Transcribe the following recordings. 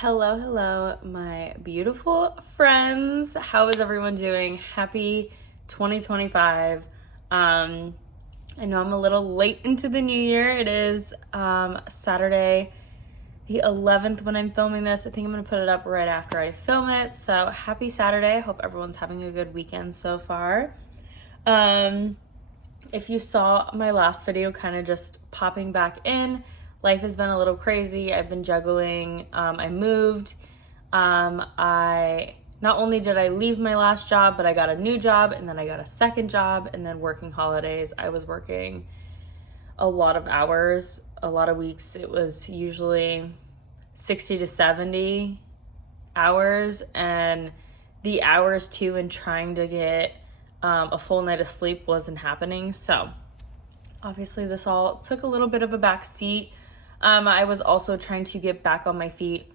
Hello, hello, my beautiful friends. How is everyone doing? Happy 2025. I know I'm a little late into the new year. It is Saturday, the 11th when I'm filming this. I think I'm going to put it up right after I film it. So happy Saturday. I hope everyone's having a good weekend so far. If you saw my last video, kind of just popping back in, life has been a little crazy. I've been juggling. I moved. I not only did I leave my last job, but I got a new job, and then I got a second job, and then working holidays. I was working a lot of hours, a lot of weeks. It was usually 60 to 70 hours, and the hours too, and trying to get a full night of sleep wasn't happening. So obviously this all took a little bit of a back seat. I was also trying to get back on my feet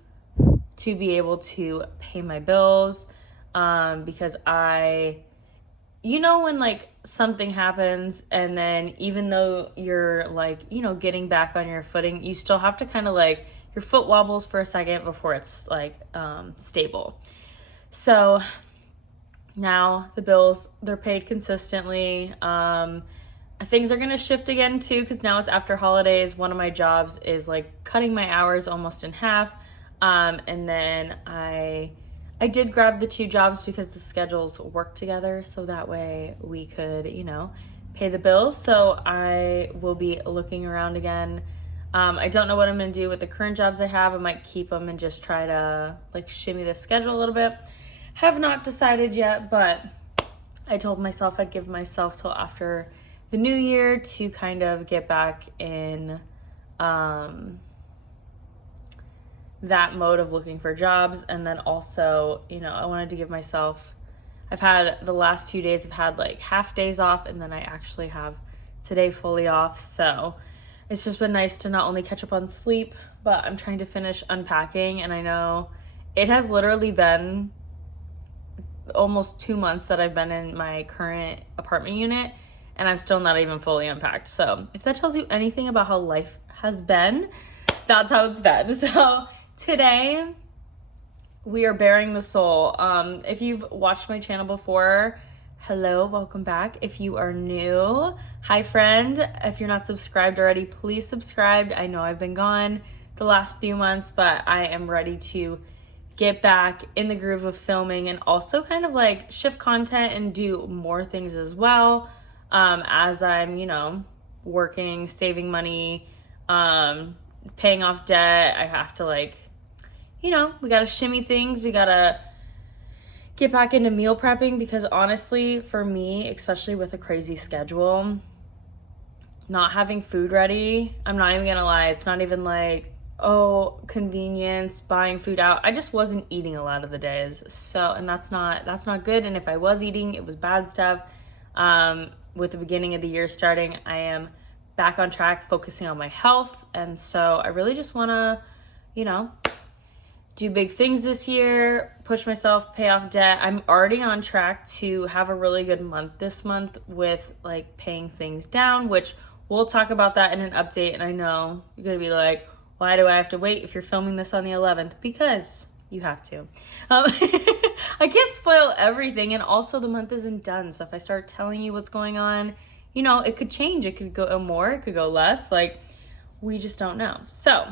to be able to pay my bills, because when like something happens and then even though you're like, getting back on your footing, you still have to kind of like, your foot wobbles for a second before it's like stable. So now the bills, they're paid consistently. Things are going to shift again too, because now it's after holidays. One of my jobs is like cutting my hours almost in half. And then I did grab the two jobs because the schedules work together, so that way we could, pay the bills. So I will be looking around again. I don't know what I'm going to do with the current jobs I have. I might keep them and just try to like shimmy the schedule a little bit. Have not decided yet, but I told myself I'd give myself till after the new year to kind of get back in that mode of looking for jobs. And then also, I wanted to give myself, I've had the last few days, I've had like half days off, and then I actually have today fully off. So it's just been nice to not only catch up on sleep, but I'm trying to finish unpacking. And I know it has literally been almost 2 months that I've been in my current apartment unit, and I'm still not even fully unpacked. So if that tells you anything about how life has been, that's how it's been. So today we are bearing the soul. If you've watched my channel before, hello, welcome back. If you are new, hi friend. If you're not subscribed already, please subscribe. I know I've been gone the last few months, but I am ready to get back in the groove of filming and also kind of like shift content and do more things as well. As I'm, working, saving money, paying off debt. I have to like, we got to shimmy things. We got to get back into meal prepping, because honestly, for me, especially with a crazy schedule, not having food ready, I'm not even going to lie. It's not even like, convenience, buying food out. I just wasn't eating a lot of the days. So, and that's not good. And if I was eating, it was bad stuff. With the beginning of the year starting, I am back on track, focusing on my health. And so I really just want to, do big things this year, push myself, pay off debt. I'm already on track to have a really good month this month with like paying things down, which we'll talk about that in an update. And I know you're going to be like, why do I have to wait if you're filming this on the 11th? Because you have to. I can't spoil everything, and also the month isn't done. So if I start telling you what's going on, it could change. It could go more, it could go less. Like, we just don't know. So,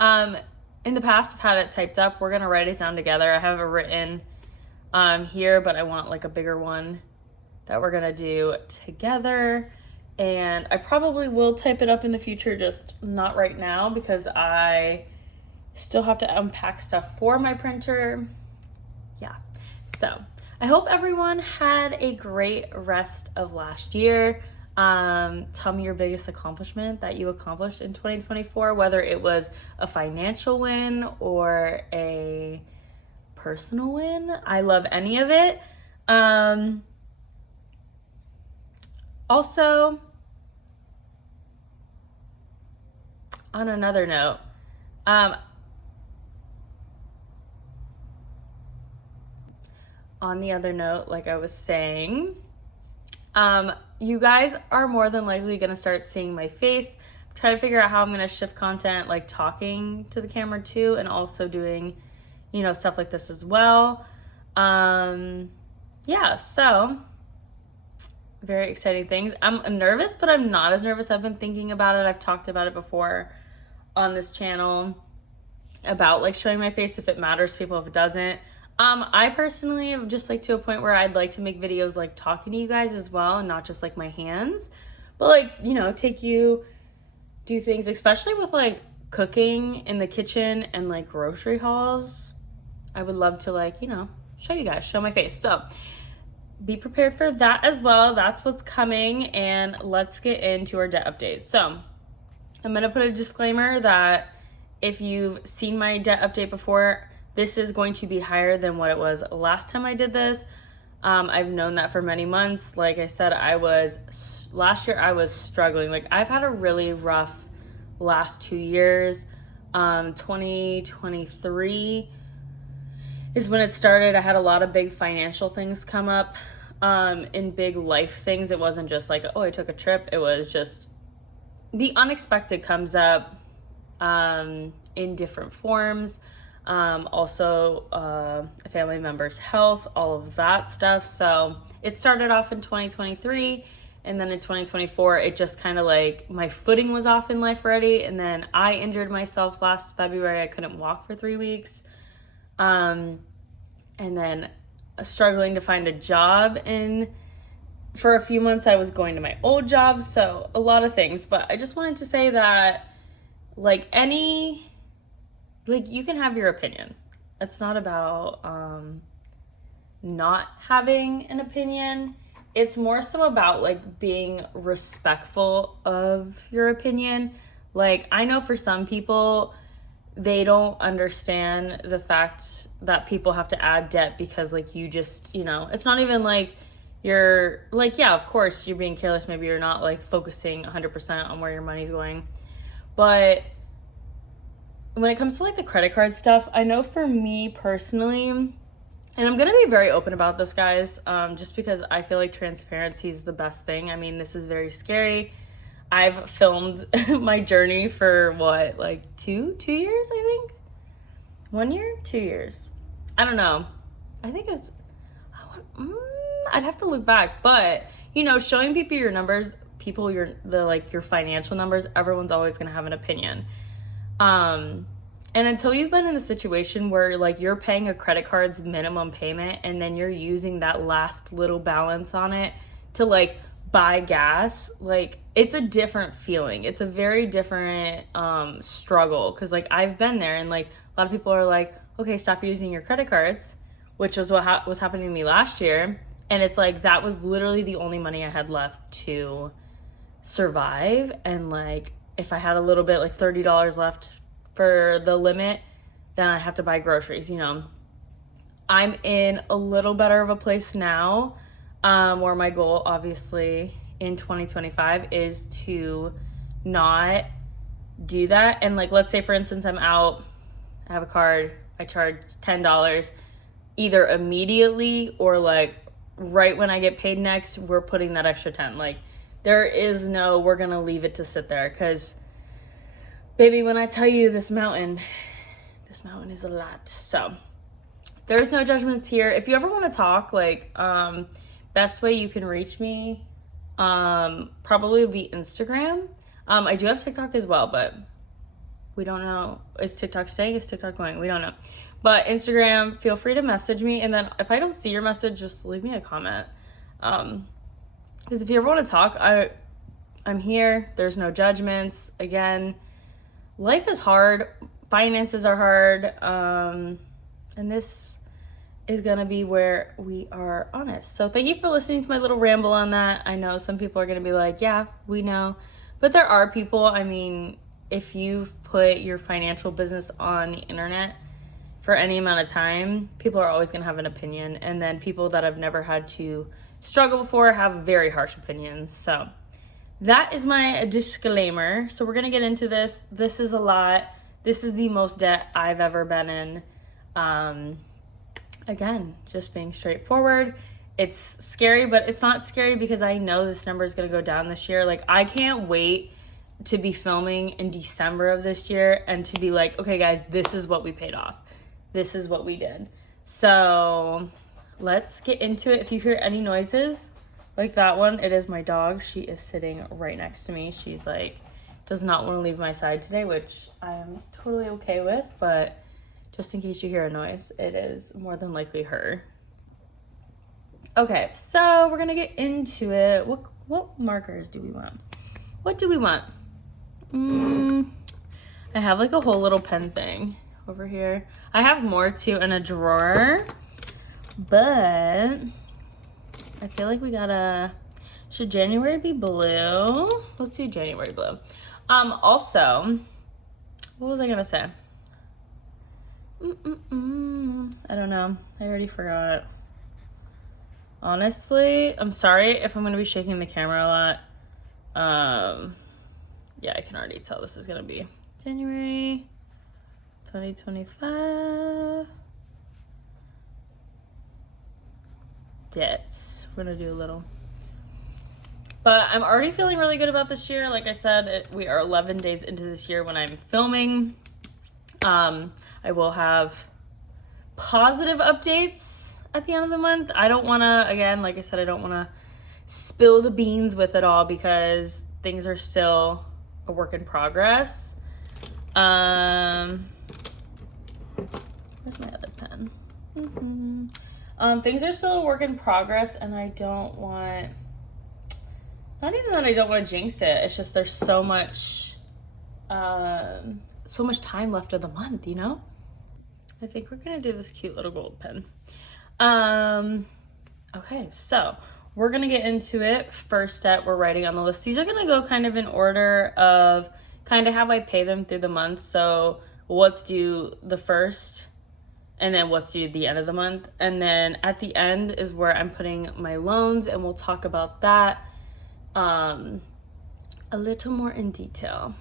in the past, I've had it typed up. We're going to write it down together. I have it written here, but I want like a bigger one that we're going to do together. And I probably will type it up in the future, just not right now, because I still have to unpack stuff for my printer. Yeah. So I hope everyone had a great rest of last year. Tell me your biggest accomplishment that you accomplished in 2024, whether it was a financial win or a personal win. I love any of it. Also, on another note, like I was saying, you guys are more than likely going to start seeing my face try to figure out how I'm going to shift content, like talking to the camera too, and also doing, you know, stuff like this as well. Yeah, so very exciting things. I'm nervous, but I'm not as nervous. I've been thinking about it. I've talked about it before on this channel about like showing my face, if it matters to people, if it doesn't. I personally am just like to a point where I'd like to make videos like talking to you guys as well, and not just like my hands, but like, you know, do things, especially with like cooking in the kitchen and like grocery hauls. I would love to like, you know, show you guys, show my face. So be prepared for that as well. That's what's coming. And let's get into our debt update. So I'm going to put a disclaimer that if you've seen my debt update before, this is going to be higher than what it was last time I did this. I've known that for many months. Like I said, last year I was struggling. Like I've had a really rough last 2 years. 2023 is when it started. I had a lot of big financial things come up, in big life things. It wasn't just like, oh, I took a trip. It was just the unexpected comes up, in different forms. Also, a family member's health, all of that stuff. So it started off in 2023, and then in 2024, it just kind of like my footing was off in life already. And then I injured myself last February. I couldn't walk for 3 weeks. And then struggling to find a job, and for a few months I was going to my old job. So a lot of things, but I just wanted to say that like you can have your opinion. It's not about not having an opinion. It's more so about like being respectful of your opinion. Like I know for some people, they don't understand the fact that people have to add debt because like you just, you know, it's not even like you're like, yeah, of course you're being careless. Maybe you're not like focusing 100% on where your money's going. But when it comes to like the credit card stuff, I know for me personally, and I'm going to be very open about this, guys, just because I feel like transparency is the best thing. I mean, this is very scary. I've filmed my journey for what, like two years, I think? 1 year? 2 years. I don't know. I think it's, I'd have to look back, but you know, showing people your numbers, your financial numbers, everyone's always going to have an opinion. And until you've been in a situation where like you're paying a credit card's minimum payment and then you're using that last little balance on it to like buy gas, like it's a different feeling. It's a very different struggle, because like I've been there, and like a lot of people are like, okay, stop using your credit cards, which was what was happening to me last year. And it's like that was literally the only money I had left to survive. And like if I had a little bit, like $30 left for the limit, then I have to buy groceries. You know, I'm in a little better of a place now, where my goal obviously in 2025 is to not do that. And like, let's say for instance, I'm out, I have a card, I charge $10 either immediately or like right when I get paid next, we're putting that extra 10. Like there is no, we're going to leave it to sit there, because baby, when I tell you this mountain is a lot. So there's no judgments here. If you ever want to talk, like, best way you can reach me, probably would be Instagram. I do have TikTok as well, but we don't know. Is TikTok staying? Is TikTok going? We don't know. But Instagram, feel free to message me. And then if I don't see your message, just leave me a comment. Because if you ever want to talk, I'm here. There's no judgments. Again, life is hard. Finances are hard. And this is going to be where we are honest. So thank you for listening to my little ramble on that. I know some people are going to be like, yeah, we know. But there are people, I mean, if you've put your financial business on the internet for any amount of time, people are always going to have an opinion. And then people that have never had to struggle before have very harsh opinions. So that is my disclaimer. So we're going to get into this. This is a lot. This is the most debt I've ever been in. Again, just being straightforward. It's scary, but it's not scary because I know this number is going to go down this year. Like, I can't wait to be filming in December of this year and to be like, okay guys, this is what we paid off. This is what we did. So let's get into it. If you hear any noises like that one, it is my dog. She is sitting right next to me. She's like, does not want to leave my side today, which I am totally okay with, but just in case you hear a noise, it is more than likely her. Okay, so we're gonna get into it. What markers do we want? What do we want? I have like a whole little pen thing over here. I have more too in a drawer, but I feel like we gotta, should January be blue? Let's do January blue. Also, what was I gonna say? I don't know. I already forgot. Honestly, I'm sorry if I'm gonna be shaking the camera a lot. Yeah, I can already tell this is gonna be January 2025. Debts. We're gonna do a little. But I'm already feeling really good about this year. Like I said, we are 11 days into this year when I'm filming. I will have positive updates at the end of the month. I don't want to, again, like I said, I don't want to spill the beans with it all because things are still a work in progress. Where's my other pen? Things are still a work in progress, and I don't want, not even that I don't want to jinx it, it's just there's so much time left of the month, you know? I think we're gonna do this cute little gold pen. Okay, so we're gonna get into it. First step, we're writing on the list. These are gonna go kind of in order of kind of how I pay them through the month. So what's due the first, and then what's due the end of the month. And then at the end is where I'm putting my loans, and we'll talk about that a little more in detail.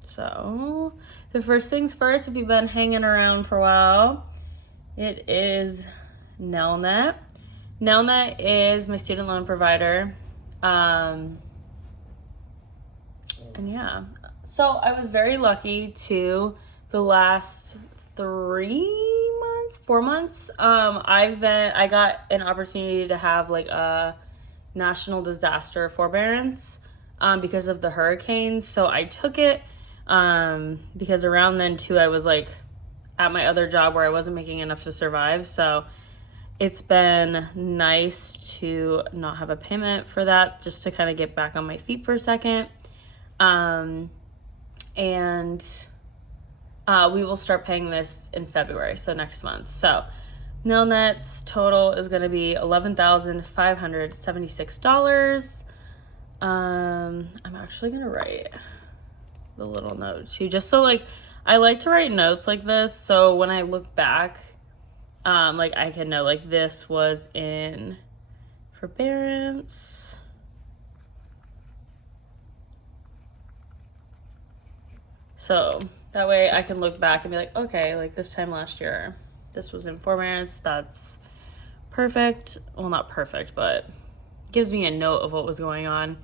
So the first things first, if you've been hanging around for a while, it is Nelnet. Nelnet is my student loan provider. And yeah, so I was very lucky to the last 4 months. I got an opportunity to have like a national disaster forbearance because of the hurricanes. So I took it because around then too, I was like at my other job where I wasn't making enough to survive. So it's been nice to not have a payment for that, just to kind of get back on my feet for a second. And we will start paying this in February, so next month. So Nelnet's total is going to be $11,576. I'm actually going to write the little note too, just so like I like to write notes like this, so when I look back, like I can know like this was in forbearance. So that way I can look back and be like, okay, like this time last year, this was in forbearance. That's perfect. Well, not perfect, but gives me a note of what was going on.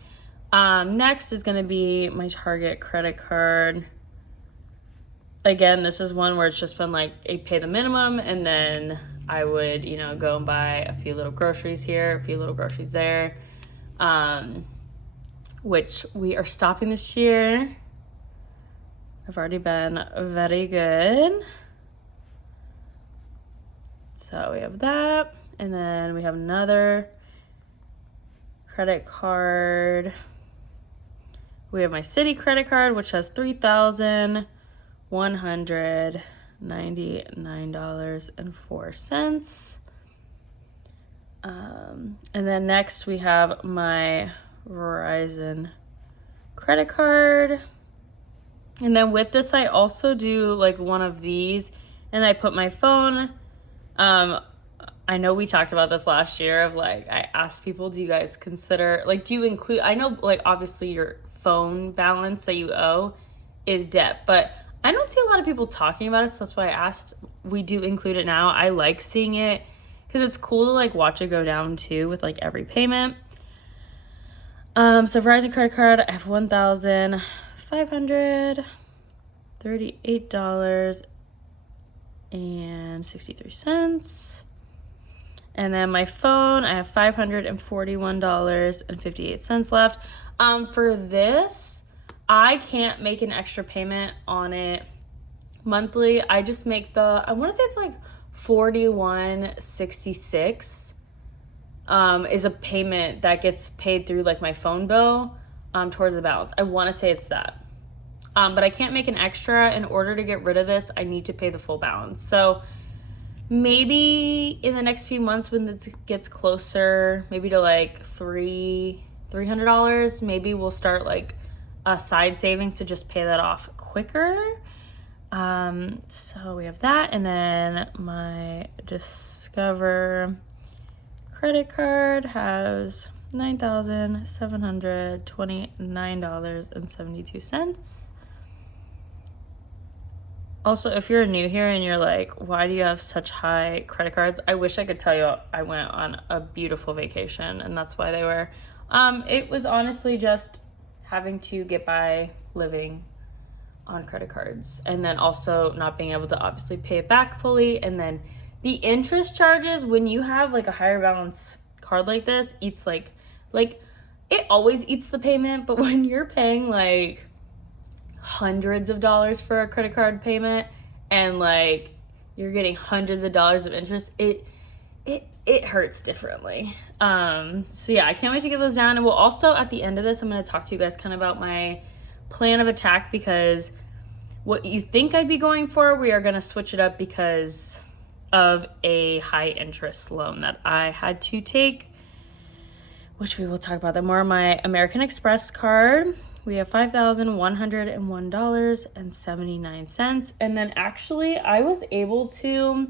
Next is going to be my Target credit card. Again, this is one where it's just been like a pay the minimum, and then I would, you know, go and buy a few little groceries here, a few little groceries there, which we are stopping this year. I've already been very good. So we have that, and then we have another credit card. We have my Citi credit card, which has $3,199.04. And then next we have my Verizon credit card. And then with this, I also do like one of these, and I put my phone. I know we talked about this last year of like, I asked people, do you guys consider, like, do you include, I know like obviously your phone balance that you owe is debt, but I don't see a lot of people talking about it, so that's why I asked. We do include it now. I like seeing it because it's cool to like watch it go down too with like every payment. So Verizon credit card, I have $1,538.63. And then my phone, I have $541.58 left. For this, I can't make an extra payment on it monthly. I just make I want to say it's like $41.66 is a payment that gets paid through like my phone bill towards the balance. I want to say it's that. But I can't make an extra. In order to get rid of this, I need to pay the full balance. So maybe in the next few months when this gets closer, maybe to like $300, maybe we'll start like a side savings to just pay that off quicker. So we have that, and then my Discover credit card has $9,729.72. Also, if you're new here and you're like, why do you have such high credit cards? I wish I could tell you I went on a beautiful vacation and that's why they were. It was honestly just having to get by living on credit cards, and then also not being able to obviously pay it back fully. And then the interest charges when you have like a higher balance card like this eats like it always eats the payment, but when you're paying like hundreds of dollars for a credit card payment and like you're getting hundreds of dollars of interest, it hurts differently. So yeah, I can't wait to get those down. And we'll also, at the end of this, I'm going to talk to you guys kind of about my plan of attack, because what you think I'd be going for, we are going to switch it up because of a high interest loan that I had to take, which we will talk about that more. My American Express card, we have $5,101.79. And then actually I was able to,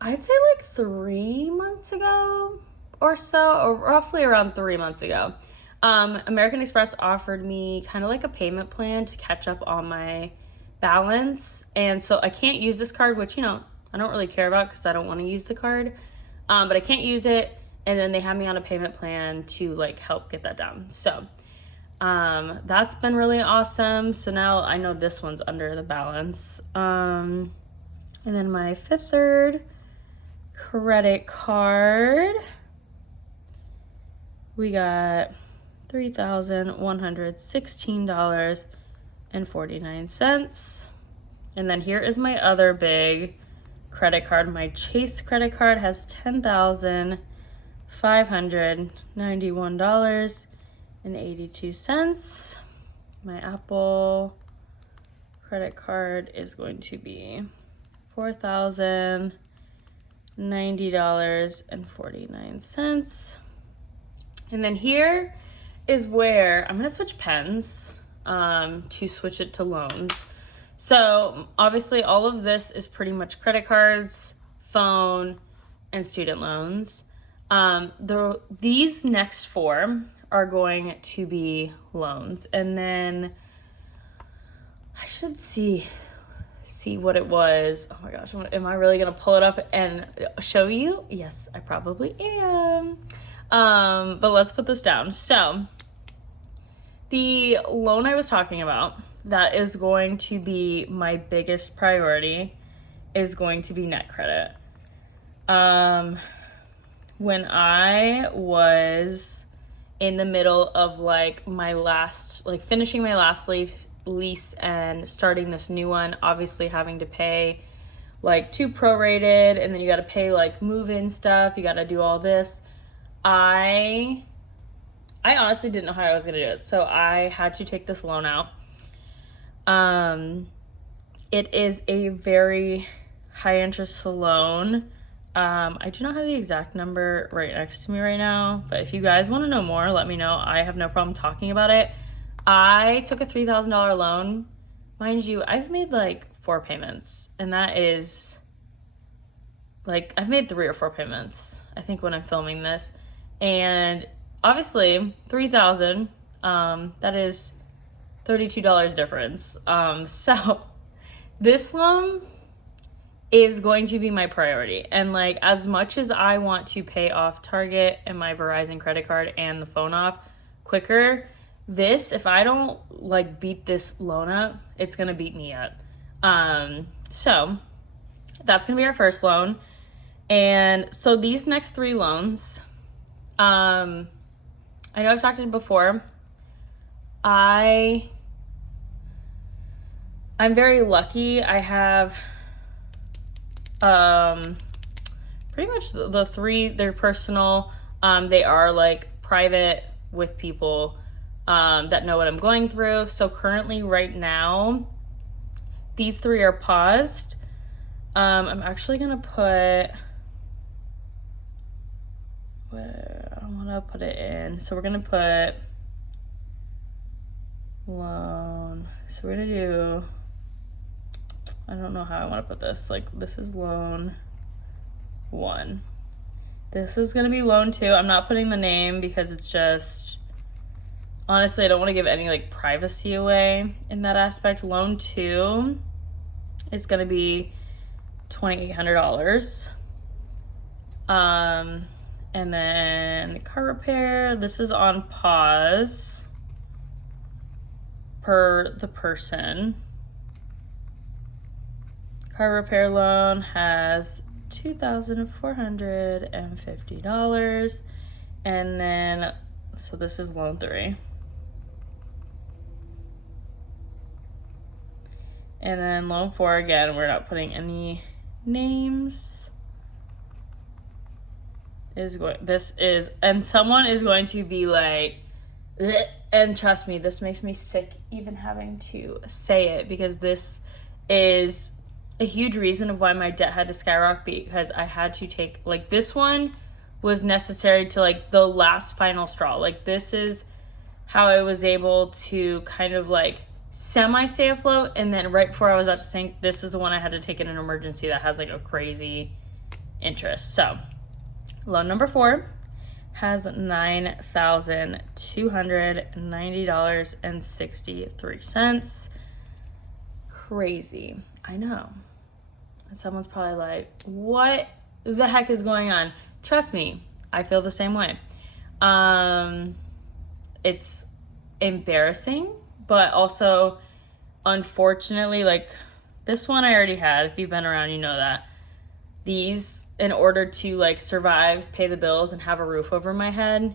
I'd say like 3 months ago or so, or roughly around 3 months ago, American Express offered me kind of like a payment plan to catch up on my balance. And so I can't use this card, which, I don't really care about because I don't want to use the card. But I can't use it. And then they have me on a payment plan to like help get that down. So that's been really awesome. So now I know this one's under the balance. And then my Fifth Third credit card, we got $3,116.49. And then here is my other big credit card. My Chase credit card has $10,591.82. My Apple credit card is going to be $4,090.49. And then here is where I'm going to switch pens to switch it to loans. So obviously all of this is pretty much credit cards, phone, and student loans. These next four are going to be loans. And then I should see what it was. Oh my gosh, am I really going to pull it up and show you? Yes, I probably am. But let's put this down. So the loan I was talking about that is going to be my biggest priority is going to be NetCredit. When I was in the middle of finishing my last lease and starting this new one, obviously having to pay like 2 prorated, and then you got to pay like move-in stuff, you got to do all this. I honestly didn't know how I was going to do it. So I had to take this loan out. It is a very high interest loan. I do not have the exact number right next to me right now, but if you guys want to know more, let me know. I have no problem talking about it. I took a $3,000 loan. Mind you, I've made like 4 payments, and that is like, I've made 3 or 4 payments, I think, when I'm filming this. And obviously $3,000, that is $32 difference. So this loan is going to be my priority. And like, as much as I want to pay off Target and my Verizon credit card and the phone off, quicker. This, if I don't like beat this loan up, it's gonna beat me up. So that's gonna be our first loan. And so these next 3 loans, I know I've talked to you before. I'm very lucky. I have pretty much the 3, they're personal. They are like private with people that know what I'm going through. So currently right now, these 3 are paused. I'm actually gonna put where I wanna put it in. So we're gonna put loan. So we're gonna do, I don't know how I want to put this. Like, this is loan 1. This is gonna be loan 2. I'm not putting the name because it's just, honestly, I don't want to give any like privacy away in that aspect. Loan 2 is gonna be $2,800. And then car repair, this is on pause per the person. Car repair loan has $2,450. And then, so this is loan 3. And then loan 4, again, we're not putting any names. And someone is going to be like, bleh. And trust me, this makes me sick even having to say it, because this is a huge reason of why my debt had to skyrocket, because I had to take, like, this one was necessary to like the last final straw. Like, this is how I was able to kind of like semi stay afloat. And then right before I was about to sink, this is the one I had to take in an emergency that has like a crazy interest. So loan number 4 has $9,290.63. Crazy. I know. And someone's probably like, what the heck is going on? Trust me, I feel the same way. It's embarrassing, but also, unfortunately, like, this one I already had. If you've been around, you know that. These, in order to like survive, pay the bills, and have a roof over my head,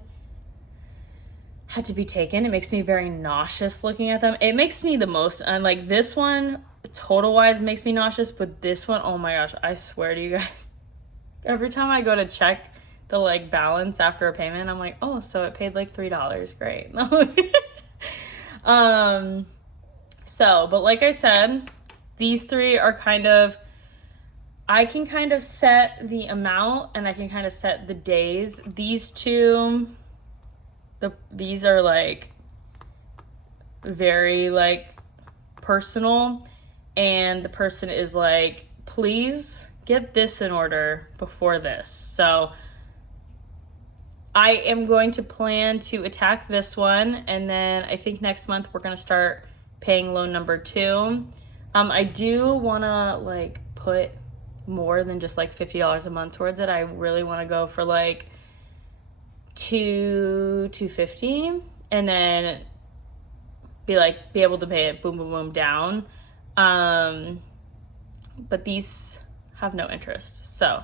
had to be taken. It makes me very nauseous looking at them. It makes me the most, and like this one, total wise, makes me nauseous, but this one, oh my gosh, I swear to you guys, every time I go to check the like balance after a payment, I'm like, oh, so it paid like $3. Great. So, but like I said, these 3 are kind of, I can kind of set the amount and I can kind of set the days. These 2, these are like very like personal, and the person is like, please get this in order before this. So I am going to plan to attack this one, and then I think next month we're going to start paying loan number 2. I do want to like put more than just like $50 a month towards it. I really want to go for like $250, and then be able to pay it boom boom boom down. But these have no interest, so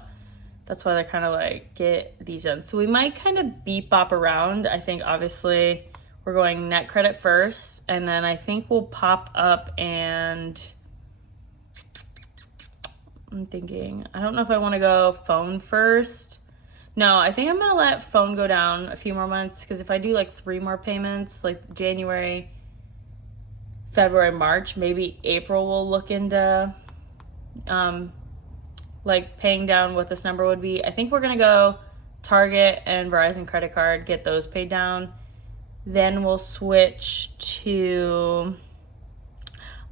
that's why they're kind of like, get these done. So we might kind of beep bop around. I think obviously we're going net credit first, and then I think we'll pop up, and I'm thinking, I don't know if I want to go phone first. No, I think I'm going to let phone go down a few more months, because if I do like 3 more payments, like January, February, March, maybe April we'll look into like paying down what this number would be. I think we're going to go Target and Verizon credit card, get those paid down. Then we'll switch to,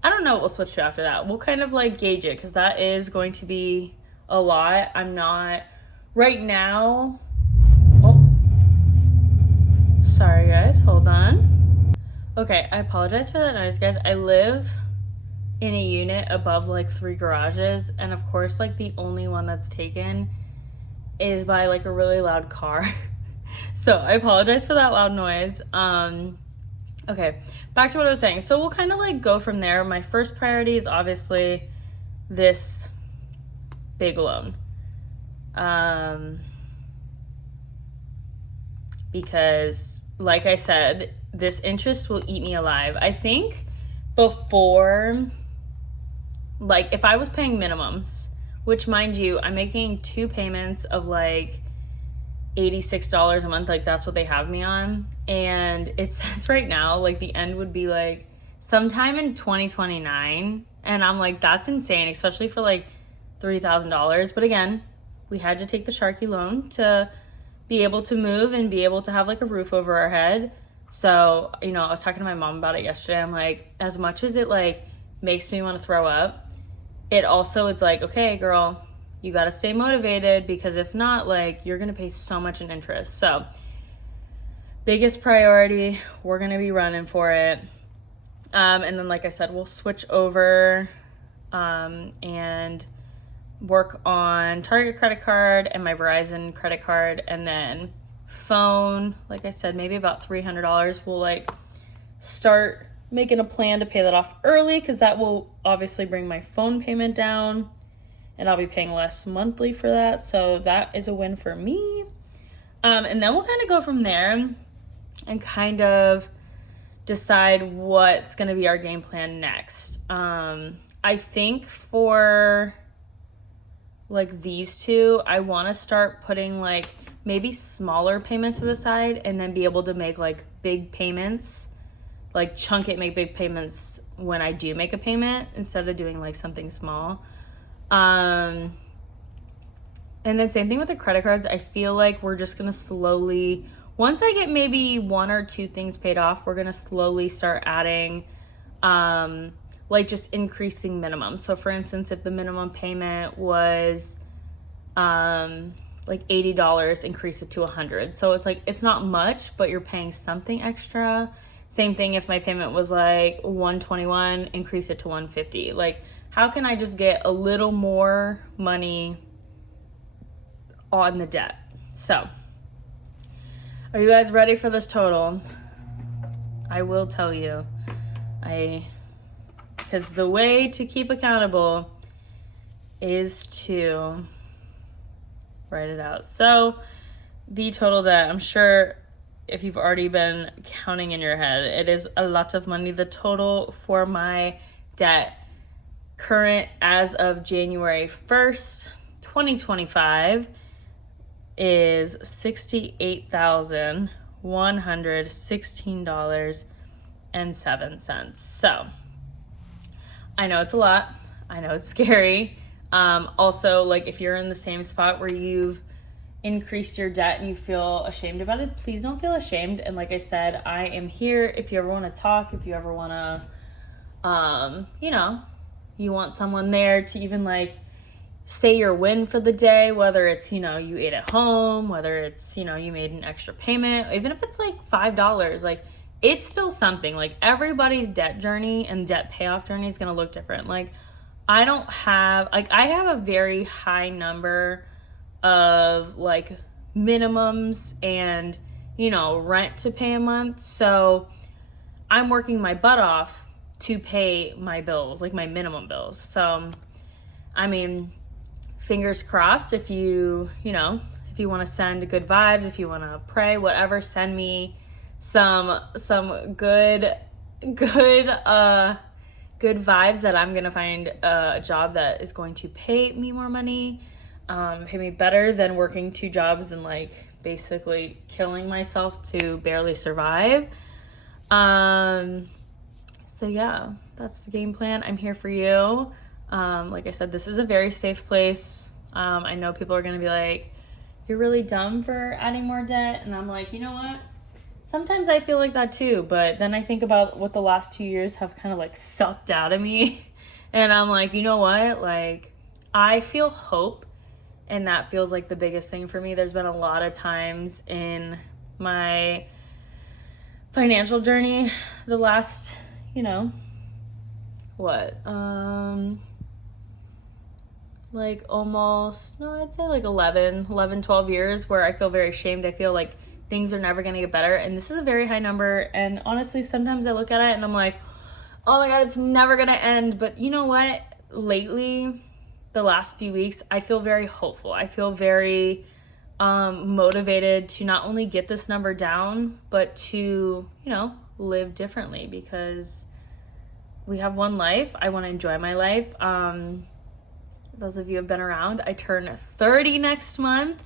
I don't know what we'll switch to after that. We'll kind of like gauge it, because that is going to be a lot. I'm not right now. Oh, sorry guys, hold on. Okay, I apologize for that noise, guys. I live in a unit above like 3 garages, and of course like the only one that's taken is by like a really loud car. So I apologize for that loud noise. Okay, back to what I was saying. So we'll kind of like go from there. My first priority is obviously this big loan. Because like I said, this interest will eat me alive. I think before, like if I was paying minimums, which mind you, I'm making 2 payments of like $86 a month, like that's what they have me on. And it says right now, like the end would be like sometime in 2029. And I'm like, that's insane, especially for like $3,000. But again, we had to take the Sharky loan to be able to move and be able to have like a roof over our head. So, you know, I was talking to my mom about it yesterday. I'm like, as much as it like makes me want to throw up, it also, it's like, okay, girl, you got to stay motivated, because if not, like you're going to pay so much in interest. So biggest priority, we're going to be running for it. And then, like I said, we'll switch over and work on Target credit card and my Verizon credit card, and then phone, like I said, maybe about $300. We'll like start making a plan to pay that off early, because that will obviously bring my phone payment down and I'll be paying less monthly for that. So that is a win for me. And then we'll kind of go from there and kind of decide what's going to be our game plan next. I think for like these two, I want to start putting like maybe smaller payments to the side and then be able to make like big payments, like chunk it, make big payments when I do make a payment instead of doing like something small. And then same thing with the credit cards. I feel like we're just going to slowly, once I get maybe 1 or 2 things paid off, we're going to slowly start adding, like just increasing minimum. So for instance, if the minimum payment was, like $80, increase it to $100. So it's like, it's not much, but you're paying something extra. Same thing if my payment was like $121, increase it to $150. Like, how can I just get a little more money on the debt? So, are you guys ready for this total? I will tell you. Because the way to keep accountable is to write it out. So, the total debt, I'm sure if you've already been counting in your head, it is a lot of money. The total for my debt current as of January 1st, 2025 is $68,116.07. So I know it's a lot. I know it's scary. Also, like if you're in the same spot where you've increased your debt and you feel ashamed about it, please don't feel ashamed. And like I said, I am here if you ever want to talk, if you ever want to, you know, you want someone there to even like say your win for the day, whether it's, you know, you ate at home, whether it's, you know, you made an extra payment, even if it's like $5, like it's still something. Like everybody's debt journey and debt payoff journey is going to look different. Like I have a very high number of like minimums and, you know, rent to pay a month. So I'm working my butt off to pay my bills, like my minimum bills. So, I mean, fingers crossed, if you want to send good vibes, if you want to pray, whatever, send me some good vibes that I'm going to find a job that is going to pay me more money, pay me better than working 2 jobs and like basically killing myself to barely survive. So yeah, that's the game plan. I'm here for you. Like I said, this is a very safe place. I know people are going to be like, you're really dumb for adding more debt. And I'm like, you know what? Sometimes I feel like that too. But then I think about what the last 2 years have kind of like sucked out of me. And I'm like, you know what? Like, I feel hope. And that feels like the biggest thing for me. There's been a lot of times in my financial journey, the last, like almost, no, I'd say like 11, 12 years where I feel very ashamed. I feel like things are never going to get better. And this is a very high number. And honestly, sometimes I look at it and I'm like, oh my God, it's never going to end. But you know what? Lately, the last few weeks, I feel very hopeful. I feel very motivated to not only get this number down, but to, live differently, because we have one life. I want to enjoy my life. Those of you who have been around, I turn 30 next month.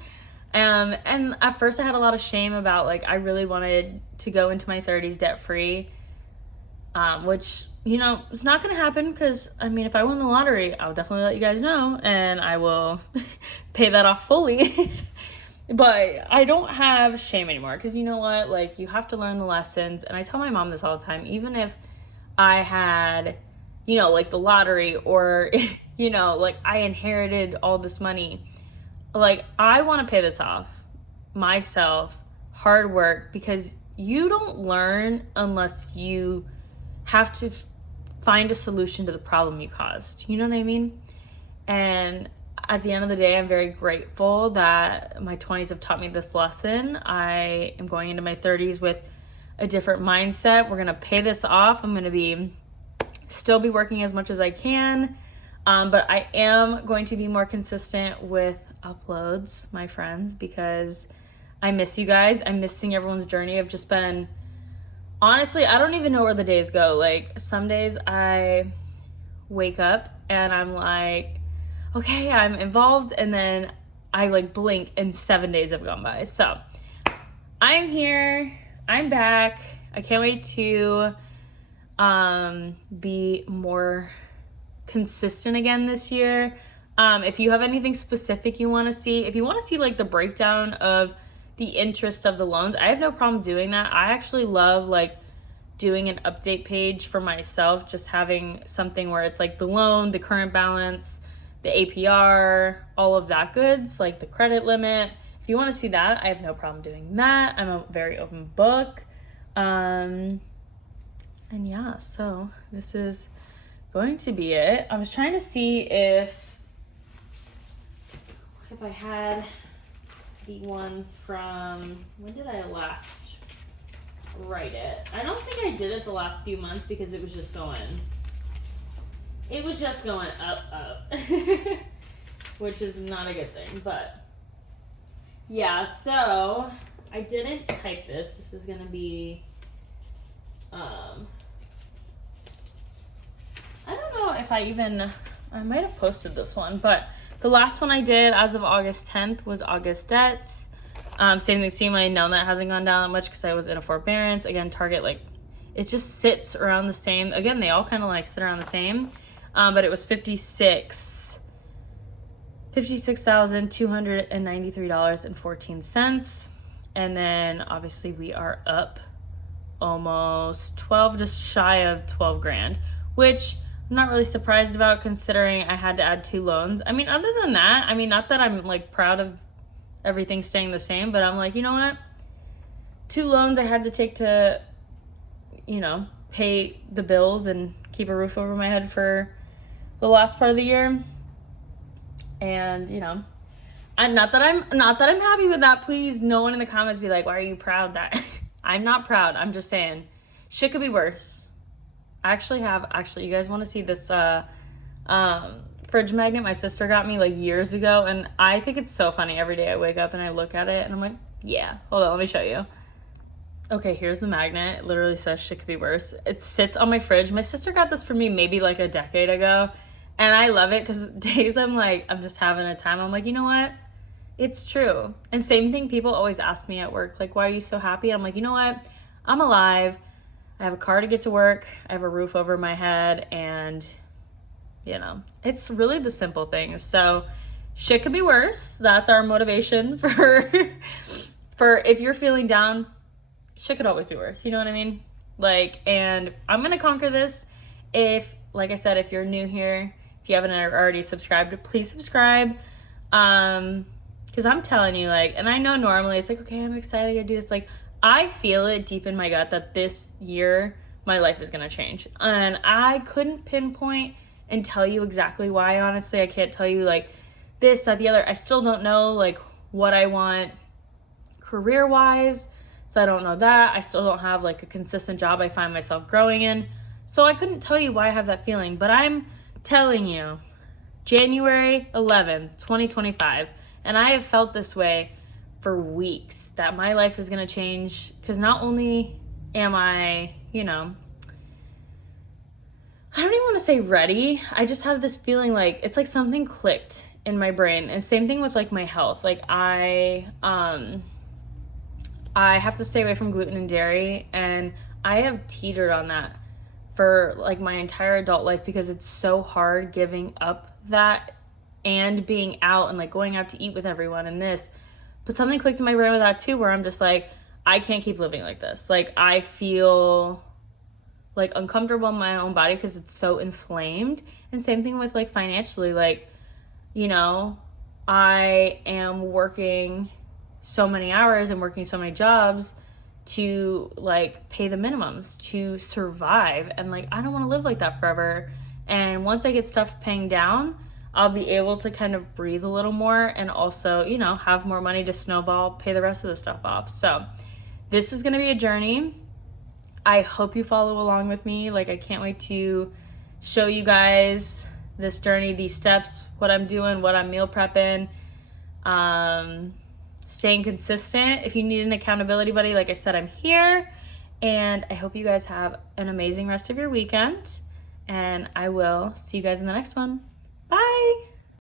And at first I had a lot of shame about, like, I really wanted to go into my 30s debt-free, which, it's not going to happen, because, if I win the lottery, I'll definitely let you guys know, and I will pay that off fully. But I don't have shame anymore, because you know what? Like, you have to learn the lessons. And I tell my mom this all the time, even if I had, like the lottery, or, like I inherited all this money, like, I want to pay this off myself, hard work, because you don't learn unless you have to find a solution to the problem you caused. You know what I mean? And at the end of the day, I'm very grateful that my 20s have taught me this lesson. I am going into my 30s with a different mindset. We're going to pay this off. I'm going to still be working as much as I can. But I am going to be more consistent with uploads, my friends, because I miss you guys. I'm missing everyone's journey. I've just been, honestly, I don't even know where the days go. Like, some days I wake up and I'm like, okay, I'm involved, and then I like blink and 7 days have gone by. So I'm here, I'm back. I can't wait to be more consistent again this year. If you have anything specific you want to see, if you want to see like the breakdown of the interest of the loans, I have no problem doing that. I actually love like doing an update page for myself, just having something where it's like the loan, the current balance, the APR, all of that goods, like the credit limit. If you want to see that, I have no problem doing that. I'm a very open book. And yeah, so this is going to be it. I was trying to see if I had the ones from, when did I last write it? I don't think I did it the last few months, because it was just going up, which is not a good thing. But yeah, so I didn't type this. This is gonna be, I don't know if I might have posted this one, but the last one I did as of August 10th was August debts. Same thing, see, my known that hasn't gone down that much because I was in a forbearance. Again, Target, like, it just sits around the same. Again, they all kind of like sit around the same. But it was $56,293.14. And then obviously we are up almost 12, just shy of 12 grand, which I'm not really surprised about, considering I had to add 2 loans. Other than that, not that I'm like proud of everything staying the same, but I'm like, you know what? 2 loans I had to take to, pay the bills and keep a roof over my head for the last part of the year. And, and not that I'm happy with that. Please, no one in the comments be like, why are you proud that I'm not proud. I'm just saying shit could be worse. I actually, you guys want to see this, fridge magnet my sister got me like years ago, and I think it's so funny. Every day I wake up and I look at it and I'm like, yeah, hold on, let me show you. Okay, here's the magnet. It literally says shit could be worse. It sits on my fridge. My sister got this for me maybe like a decade ago, and I love it because days I'm just having a time, I'm like, you know what? It's true. And same thing, people always ask me at work, like, why are you so happy? I'm like, you know what? I'm alive. I have a car to get to work. I have a roof over my head, and it's really the simple things. So shit could be worse. That's our motivation for if you're feeling down, shit could always be worse. You know what I mean? And I'm going to conquer this. If, like I said, if you're new here, if you haven't already subscribed, please subscribe. Because I'm telling you, and I know normally it's like, okay, I'm excited to do this. I feel it deep in my gut that this year my life is going to change. And I couldn't pinpoint and tell you exactly why, honestly. I can't tell you this, that, the other. I still don't know what I want career-wise. So I don't know that. I still don't have like a consistent job I find myself growing in. So I couldn't tell you why I have that feeling, but I'm telling you, January 11th, 2025, and I have felt this way for weeks, that my life is going to change, because not only am I, I don't even want to say ready. I just have this feeling like it's like something clicked in my brain. And same thing with like my health. Like I have to stay away from gluten and dairy, and I have teetered on that for like my entire adult life because it's so hard giving up that and being out and like going out to eat with everyone and this. But something clicked in my brain with that too, where I'm just like, I can't keep living like this. Like I feel like uncomfortable in my own body because it's so inflamed. And same thing with like financially, like, I am working so many hours and working so many jobs to like pay the minimums to survive, and like I don't want to live like that forever. And once I get stuff paying down, I'll be able to kind of breathe a little more and also, have more money to snowball, pay the rest of the stuff off. So this is going to be a journey. I hope you follow along with me. Like I can't wait to show you guys this journey, these steps, what I'm doing, what I'm meal prepping, staying consistent. If you need an accountability buddy, like I said, I'm here. And I hope you guys have an amazing rest of your weekend. And I will see you guys in the next one. Bye.